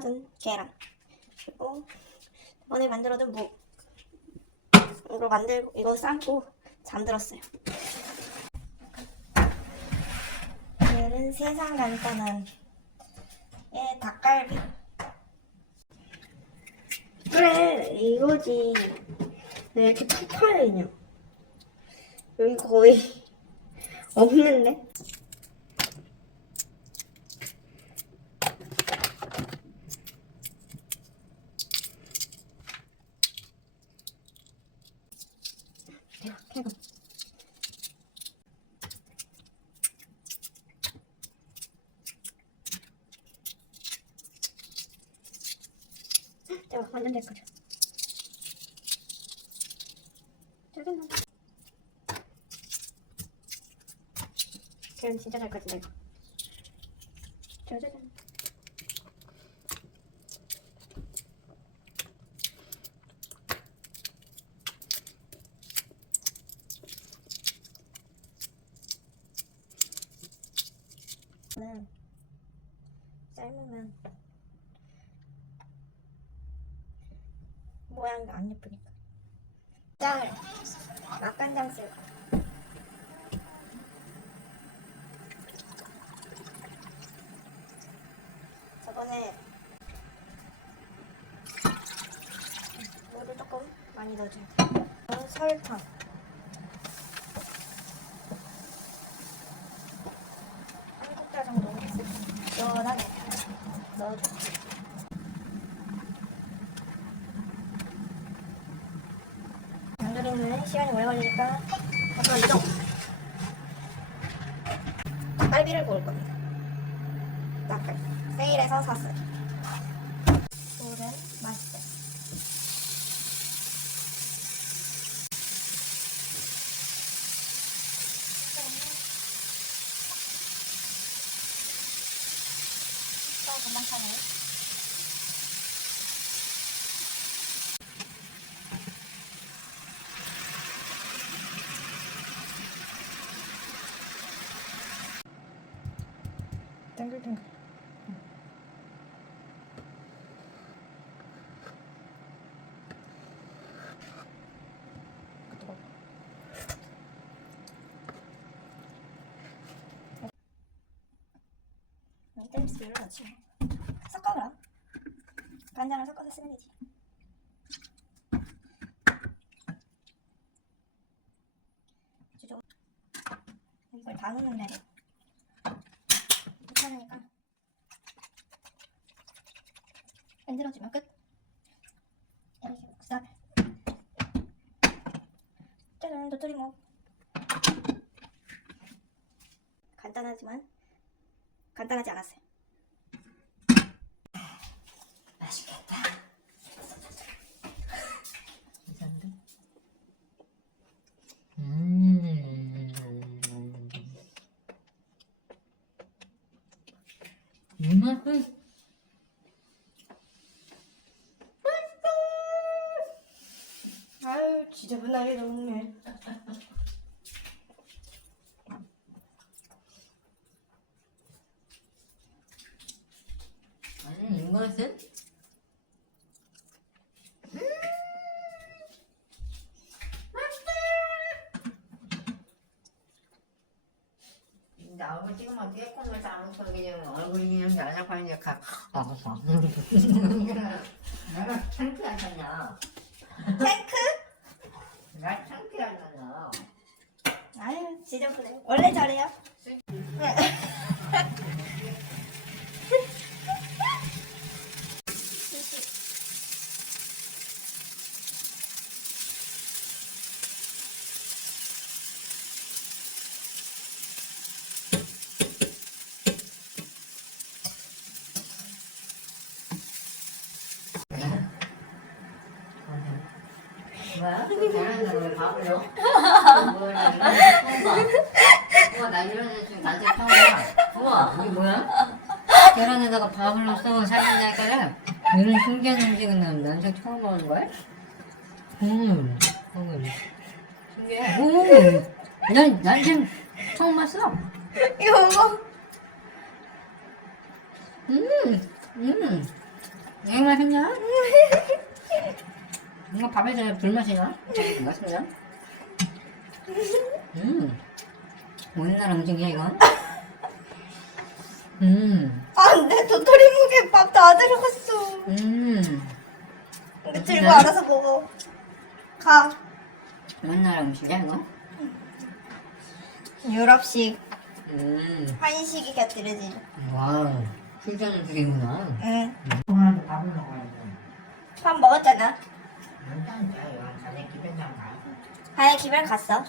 만들어둔 계란 그리고 이번에 만들어둔 무 이거 만들고 이거 삶고 잠들었어요. 오늘은 세상 간단한 예 닭갈비. 그래 이거지. 왜 이렇게 푸파해냐? 여기 거의 없는데? 대박, 대박. 대박, 완전 될 거죠. 짜증나. 계란 진짜 잘 까진다 이거. 짜자잔. 는 삶으면 모양이 안 예쁘니까 짱을 맛간장 쓸 거야. 저번에 물을 조금 많이 돼. 그리고 설탕. 한 국자 정도 시원하게 넣어줘. 양조림은 시간이 오래 걸리니까 잠깐 이동. 닭갈비를 구울 겁니다. 닭갈비. 세일해서 샀어요. 물은 맛있어요. 또 타네 땡글땡글. 땡스를 넣지 섞어 그럼 간장을 섞어서 쓰면 되지. 좀 이걸 돼괜찮으니까 만들어주면 끝 이렇게 묵살 짜잔 도토리 묵 간단하지만 간단하지 않았어요 맛있겠다. 괜찮은데? 음. 이 맛은 지저분하게 먹네 아니 이것은 나 얼굴 찍으면 깨끗을 다 먹고 그냥 얼굴이 그냥 야작하니까 가. 내가 창피하잖아. 탱크? 나 창피하잖아. 아유 지저분해 원래 저래요 뭐야? 왜 넣어? 뭐야, 나 이런 애 처음 봐. 우와, 나 이런 애 지금 단체 처음 봐. 우와, 이게 뭐야? 계란에다가 밥을 넣어서 살린다니까 이런 신기한 음식은 난 난생 처음 보는 거야? 음, 음, 신기해. 오, 난 난생 처음 봤어. 이거 먹어 음, 음, 이거 맛있냐? 이거 밥에서 불맛이야? 맛있냐? 음. 어느 나라 음식이야 이건? 음. 안 돼 도토리 묵에 밥 다 들어갔어. 음. 이거 들고 알아서 먹어. 가. 어느 나라 음식이야 이거? 유럽식 음. 한식이 곁들여진. 와우. 퓨전 음식이구나. 응. 오늘 밥을 먹어야 돼. 밥 먹었잖아. 하얀 기별 갔어.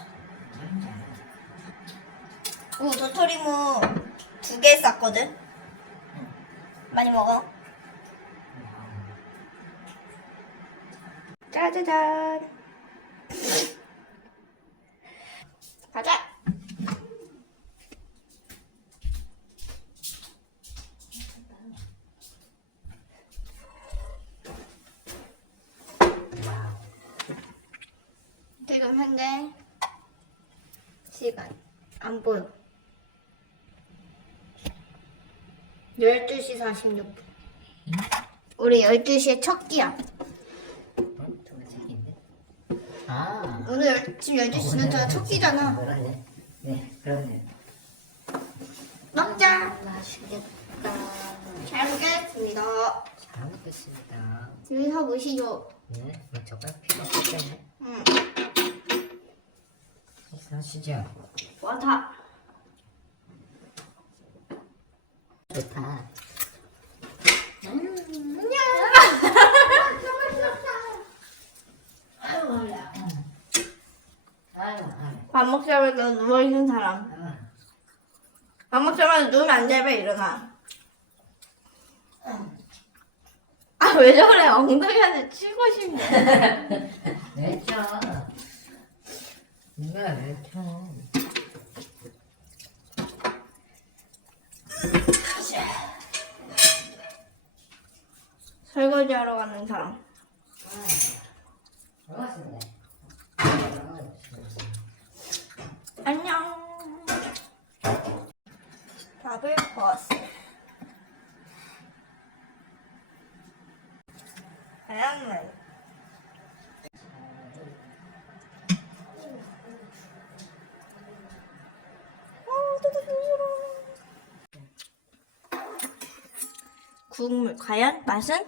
오 도토리묵 두개 쌌거든. 많이 먹어. 짜자잔. 가자. 와우. 지금 현재 시간 안 보여. 12시 46분. 우리 12시에 첫 끼야. 어? 저거? 아. 오늘 지금 12시는 다첫 끼잖아. 그러네. 네, 그러네. 먹자. 맛있겠다. 잘 먹겠습니다. 잘 먹겠습니다. 집에서 보시죠. 네, 뭐 젓가락 필요 없겠네. 응. 식사하시죠. 와다. 좋다. 밥 먹자마자 누워있는 사람. 밥 먹자마자 눈안 잡아 일어나. 아 왜 저래 엉덩이한테 치고 싶네. 왜 쳐? 누가 왜 쳐? 설거지 하러 가는 사람. 안녕. 밥을 구웠어. 뜨뜻해라. 국물 과연 맛은?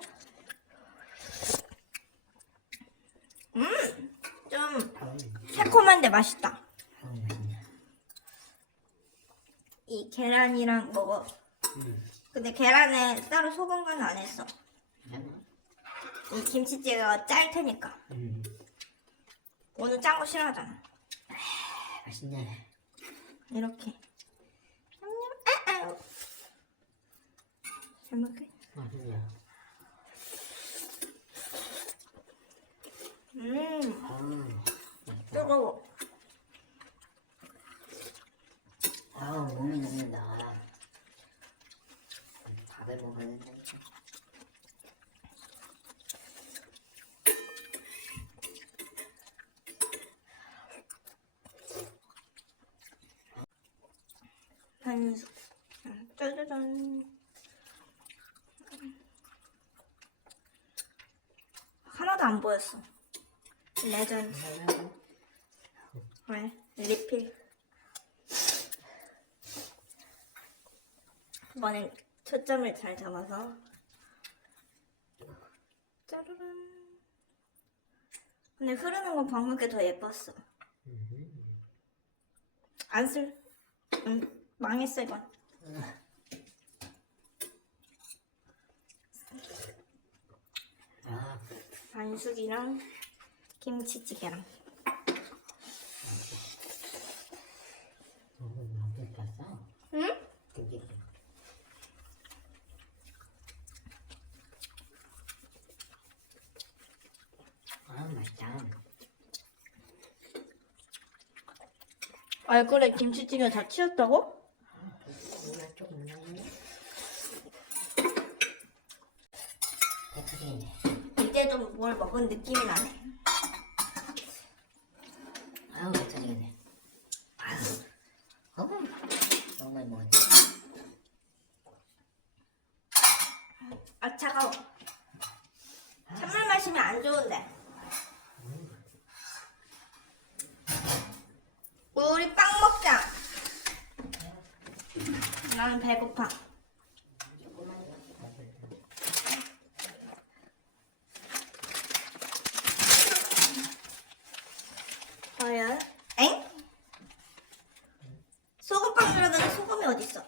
음, 좀 새콤한데 맛있다. 이 계란이랑 먹어. 근데 계란에 따로 소금 간안 했어. 이 김치찌개가 짤 테니까. 오늘 짠 거 싫어하잖아. 맛있네. 이렇게. 냠냠, 아아우. 잘 먹게. 맛있네. 음, 음. 뜨거워. 아우 몸이 녹는다. 밥을 먹어야 된다. 이제. 반숙. 음, 짜자잔. 하나도 안 보였어. 레전드. 왜? 리필. 이번엔 초점을 잘 잡아서. 짜르란. 근데 흐르는 건 방금 게 더 예뻤어. 안 쓸. 응, 망했어 이건. 아, 반숙이랑 김치찌개랑. 너무 맛있겠어. 응? 되게. 아, 맛있다. 얼굴에 김치찌개 다 치웠다고? 이거 조금. 이제 좀 뭘 먹은 느낌이 나네. 아유, 배터리네. 아유, 어머, 너무 많이 먹었네. 아 차가워. 마시면 안 좋은데. 우리 빵 먹자. 나는 배고파. 과연? 엥? 소금빵 들어가는 소금이 어딨어?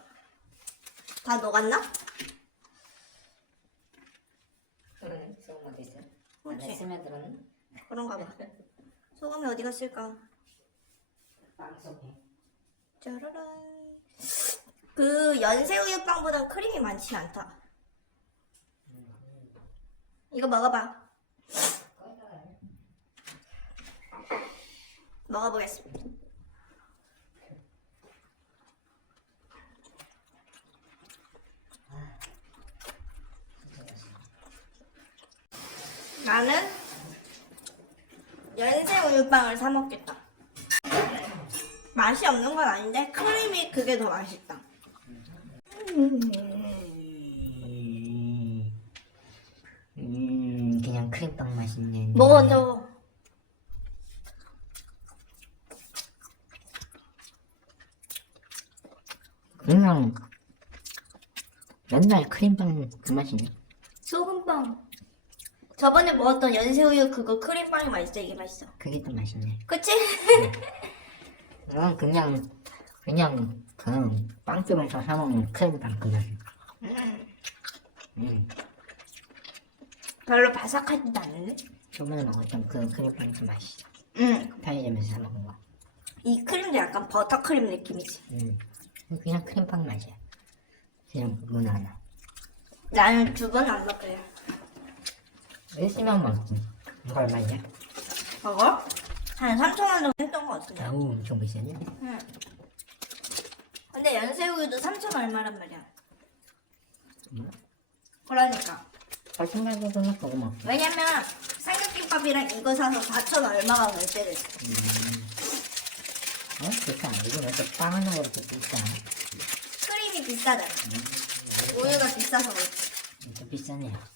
다 녹았나? 그러네. 소금 어디 있어? 그렇지. 안에 스며들었네. 그런가 봐. 소금이 어디 갔을까? 짜라란. 그 연새우유빵보다 크림이 많지 않다. 이거 먹어봐. 먹어보겠습니다. 나는 연새우유빵을 사 먹겠다. 맛이 없는 건 아닌데 크림이 그게 더 맛있다. 음, 그냥 크림빵 맛있네. 먹어 먼저. 그냥 맨날 크림빵 그 맛이네. 소금빵. 저번에 먹었던 연새우유 그거 크림빵이 맛있어. 이게 맛있어. 그게 더 맛있네. 그치? 이건 그냥 그냥 그냥 빵집에서 사 먹는 크림빵 그 맛. 음, 별로 바삭하지도 않은데? 저번에 먹었던 그 크림빵 그 맛있어. 응. 편의점에서 사 먹은 거. 이 크림도 약간 버터크림 느낌이지. 음, 그냥 크림빵 맛이야. 그냥 무난한. 나는 두 번 안 먹어요. 일시만 먹지. 이거 얼마냐? 먹어? 한 3천 원 정도 했던 것 같은데. 아우 엄청 비싸네. 응. 근데 연새우유도 3천 얼마란 말이야. 뭐? 그러니까. 말고 그냥 그거 먹. 왜냐면 삼겹김밥이랑 이거 사서 4천 얼마가 결제됐어. 어? 그렇게 왜또 빵을 먹으러 이렇게 비싸? 크림이 비싸잖아. 우유가 비싸서 그렇지. 좀 비싸네요.